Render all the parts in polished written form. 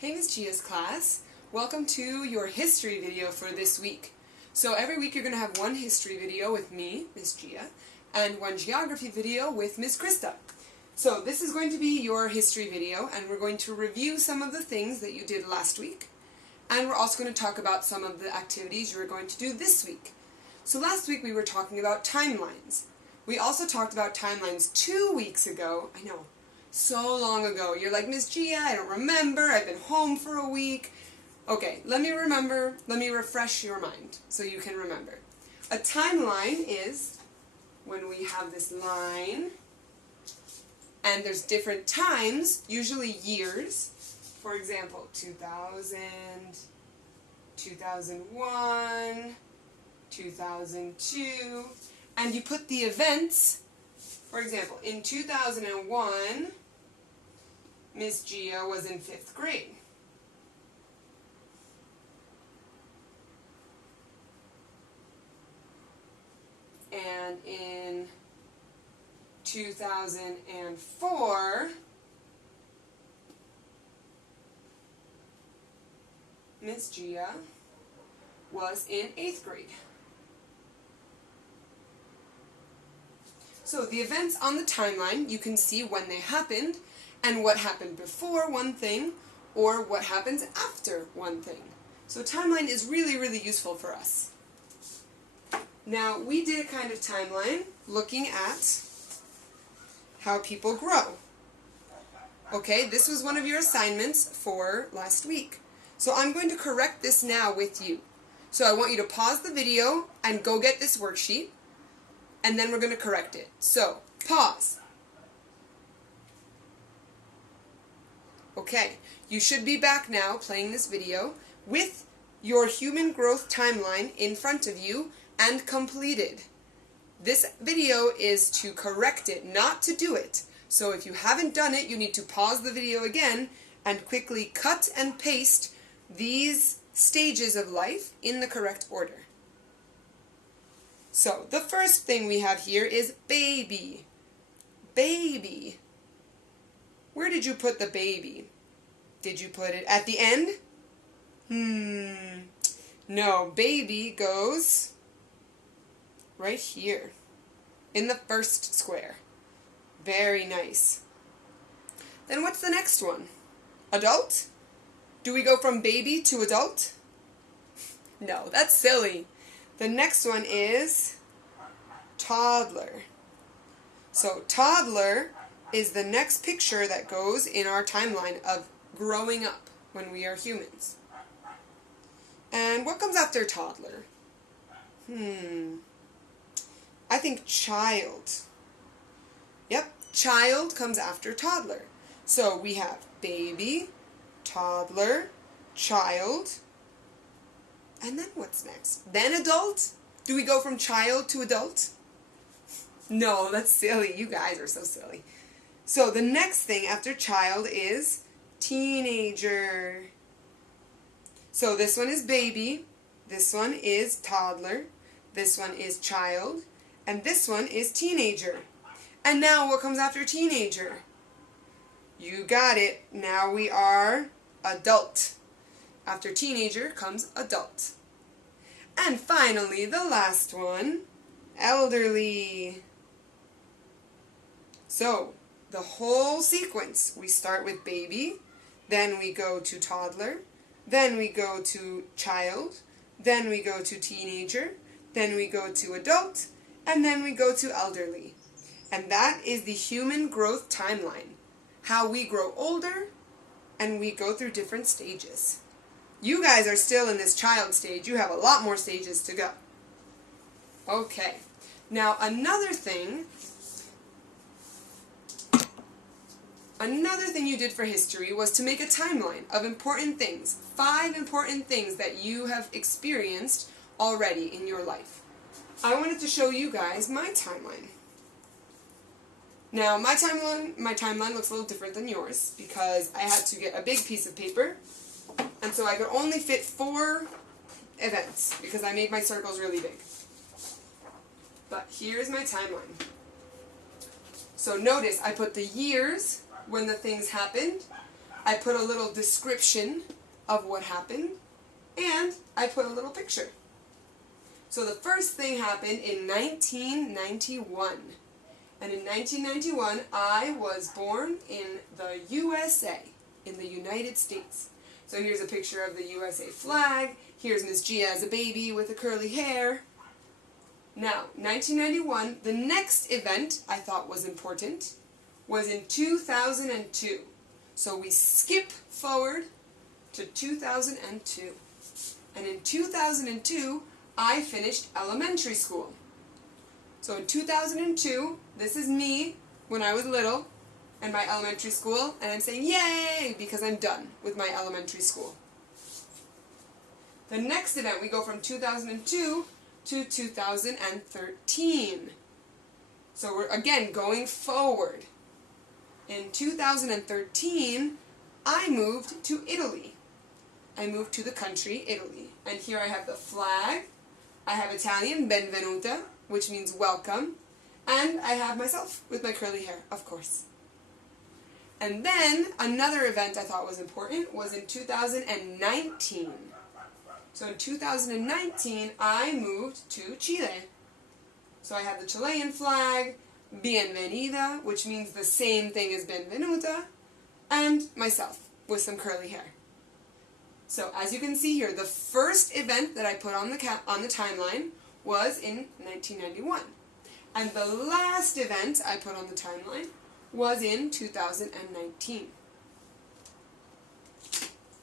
Hey Ms. Gia's class, welcome to your history video for this week. So every week you're going to have one history video with me, Ms. Gia, and one geography video with Ms. Christa. So this is going to be your history video, and we're going to review some of the things that you did last week, and we're also going to talk about some of the activities you're going to do this week. So last week we were talking about timelines. We also talked about timelines 2 weeks ago. I know. So long ago. You're like, Miss Gia, I don't remember. I've been home for a week. Okay, let me refresh your mind so you can remember. A timeline is when we have this line and there's different times, usually years. For example, 2000, 2001, 2002, and you put the events. For example, in 2001, Miss Gia was in 5th grade. And in 2004, Miss Gia was in 8th grade. So the events on the timeline, you can see when they happened and what happened before one thing or what happens after one thing. So a timeline is really, really useful for us. Now, we did a kind of timeline looking at how people grow. Okay, this was one of your assignments for last week. So I'm going to correct this now with you. So I want you to pause the video and go get this worksheet, and then we're going to correct it. So, pause. Okay, you should be back now playing this video with your human growth timeline in front of you and completed. This video is to correct it, not to do it. So if you haven't done it, you need to pause the video again and quickly cut and paste these stages of life in the correct order. So, the first thing we have here is baby. Baby. Where did you put the baby? Did you put it at the end? No, baby goes right here in the first square. Very nice. Then what's the next one? Adult? Do we go from baby to adult? No, that's silly. The next one is toddler. So toddler is the next picture that goes in our timeline of growing up when we are humans. And what comes after toddler? I think child. Yep, child comes after toddler. So we have baby, toddler, child, and then what's next? Then adult? Do we go from child to adult? No, that's silly. You guys are so silly. So the next thing after child is teenager. So this one is baby, this one is toddler, this one is child, and this one is teenager. And now what comes after teenager? You got it. Now we are adult. After teenager comes adult. And finally, the last one, elderly. So, the whole sequence, we start with baby, then we go to toddler, then we go to child, then we go to teenager, then we go to adult, and then we go to elderly. And that is the human growth timeline. How we grow older and we go through different stages. You guys are still in this child stage. You have a lot more stages to go. Okay. Now another thing you did for history was to make a timeline of important things. 5 important things that you have experienced already in your life. I wanted to show you guys my timeline. Now my timeline looks a little different than yours because I had to get a big piece of paper, and so I could only fit 4 events because I made my circles really big. But here's my timeline. So notice I put the years when the things happened, I put a little description of what happened, and I put a little picture. So the first thing happened in 1991. And in 1991, I was born in the USA, in the United States. So here's a picture of the USA flag. Here's Miss Gia as a baby with the curly hair. Now, 1991, the next event I thought was important was in 2002. So we skip forward to 2002. And in 2002, I finished elementary school. So in 2002, this is me when I was little and my elementary school, and I'm saying yay because I'm done with my elementary school. The next event, we go from 2002 to 2013. So we're again going forward. In 2013, I moved to Italy. I moved to the country, Italy. And here I have the flag. I have Italian, benvenuta, which means welcome. And I have myself with my curly hair, of course. And then another event I thought was important was in 2019. So in 2019, I moved to Chile. So I have the Chilean flag, bienvenida, which means the same thing as benvenuta, and myself with some curly hair. So as you can see here, the first event that I put on the timeline was in 1991. And the last event I put on the timeline was in 2019.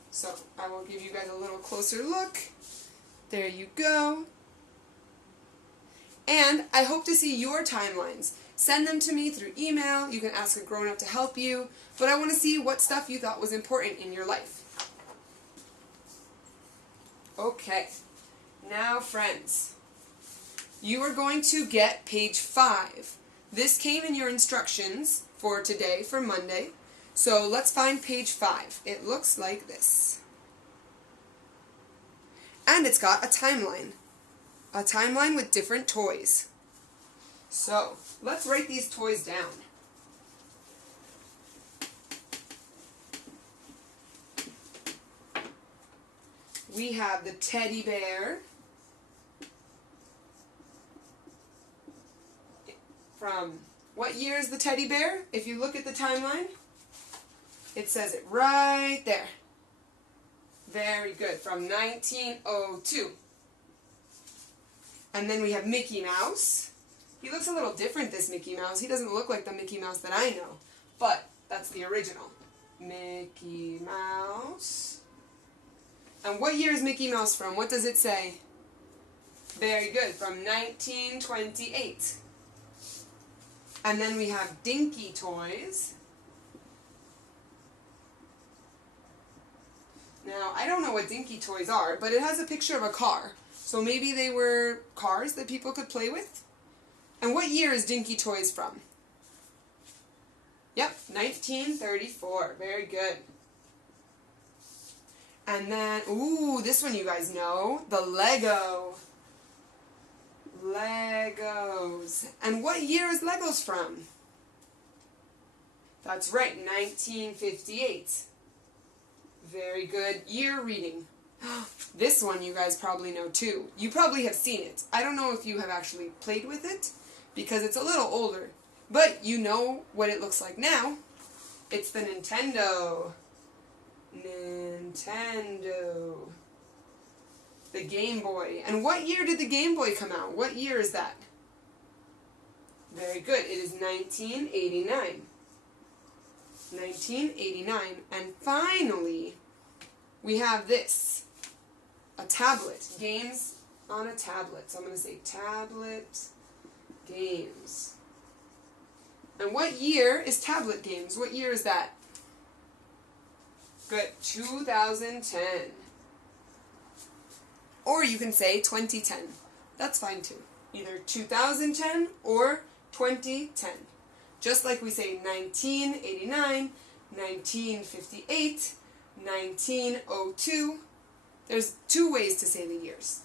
So I will give you guys a little closer look. There you go. And I hope to see your timelines. Send them to me through email. You can ask a grown-up to help you. But I want to see what stuff you thought was important in your life. Okay. Now, friends, you are going to get page 5. This came in your instructions for today, for Monday. So let's find page 5. It looks like this. And it's got a timeline. A timeline with different toys. So, let's write these toys down. We have the teddy bear. From what year is the teddy bear? If you look at the timeline, it says it right there. Very good. From 1902. And then we have Mickey Mouse. He looks a little different, this Mickey Mouse. He doesn't look like the Mickey Mouse that I know. But that's the original. Mickey Mouse. And what year is Mickey Mouse from? What does it say? Very good. From 1928. And then we have Dinky Toys. Now, I don't know what Dinky Toys are, but it has a picture of a car. So maybe they were cars that people could play with? And what year is Dinky Toys from? Yep, 1934. Very good. And then, ooh, this one you guys know. The Lego. Legos. And what year is Legos from? That's right, 1958. Very good. Year reading. This one you guys probably know too. You probably have seen it. I don't know if you have actually played with it because it's a little older. But you know what it looks like now. It's the Nintendo. Nintendo. The Game Boy. And what year did the Game Boy come out? What year is that? Very good. It is 1989. 1989. And finally, we have this. A tablet. Games on a tablet. So I'm going to say tablet games. And what year is tablet games? What year is that? Good. 2010. Or you can say 2010. That's fine too. Either 2010 or 2010. Just like we say 1989, 1958, 1902. There's 2 ways to say the years.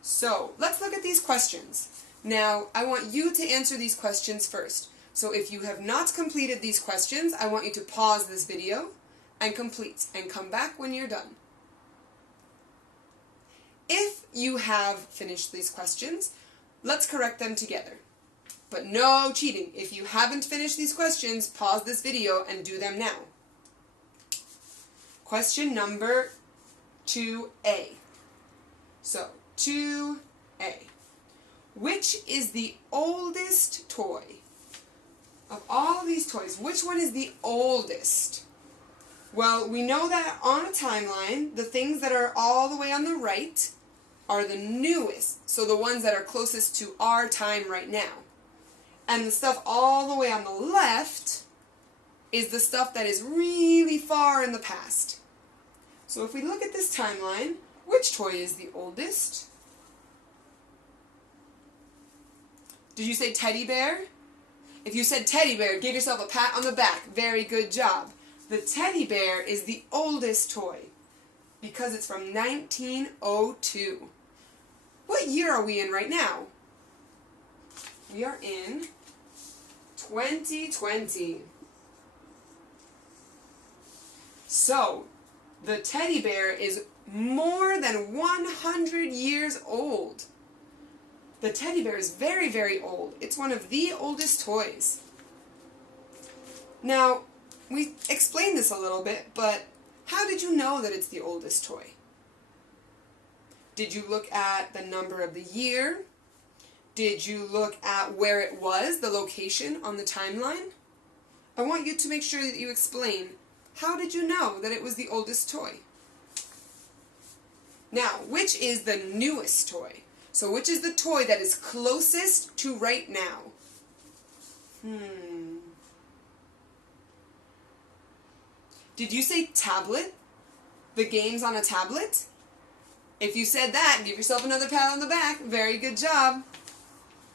So, let's look at these questions. Now, I want you to answer these questions first. So if you have not completed these questions, I want you to pause this video and complete and come back when you're done. If you have finished these questions, let's correct them together. But no cheating. If you haven't finished these questions, pause this video and do them now. Question number 2A. So, 2A. Which is the oldest toy? Of all these toys, which one is the oldest? Well, we know that on a timeline, the things that are all the way on the right are the newest, so the ones that are closest to our time right now. And the stuff all the way on the left is the stuff that is really far in the past. So if we look at this timeline, which toy is the oldest? Did you say teddy bear? If you said teddy bear, give yourself a pat on the back. Very good job. The teddy bear is the oldest toy because it's from 1902. What year are we in right now? We are in 2020. So, the teddy bear is more than 100 years old. The teddy bear is very, very old. It's one of the oldest toys. Now, we explained this a little bit, but how did you know that it's the oldest toy? Did you look at the number of the year? Did you look at where it was, the location on the timeline? I want you to make sure that you explain, how did you know that it was the oldest toy? Now, which is the newest toy? So which is the toy that is closest to right now? Did you say tablet? The games on a tablet? If you said that, give yourself another pat on the back. Very good job.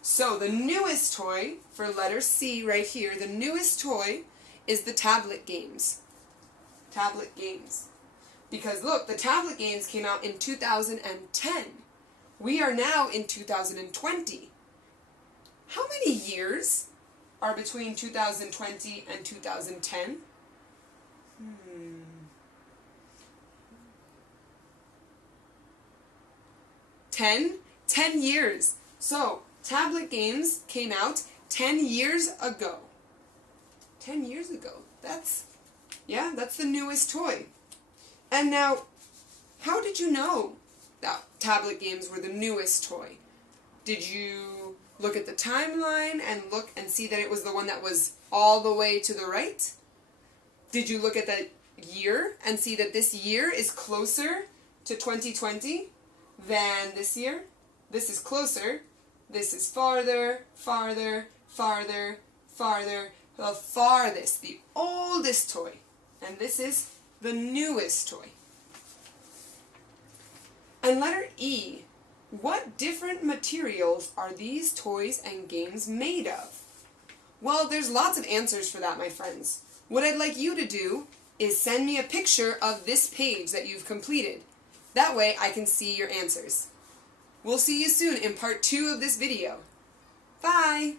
So the newest toy, for letter C right here, the newest toy is the tablet games. Tablet games. Because look, the tablet games came out in 2010. We are now in 2020. How many years are between 2020 and 2010? 10 years. So, tablet games came out 10 years ago. 10 years ago. That's the newest toy. And now, how did you know that tablet games were the newest toy? Did you look at the timeline and look and see that it was the one that was all the way to the right? Did you look at the year and see that this year is closer to 2020 than this year? This is closer. This is farther, farther, farther, farther. The farthest, the oldest toy. And this is the newest toy. And letter E, what different materials are these toys and games made of? Well, there's lots of answers for that, my friends. What I'd like you to do is send me a picture of this page that you've completed. That way I can see your answers. We'll see you soon in part 2 of this video. Bye!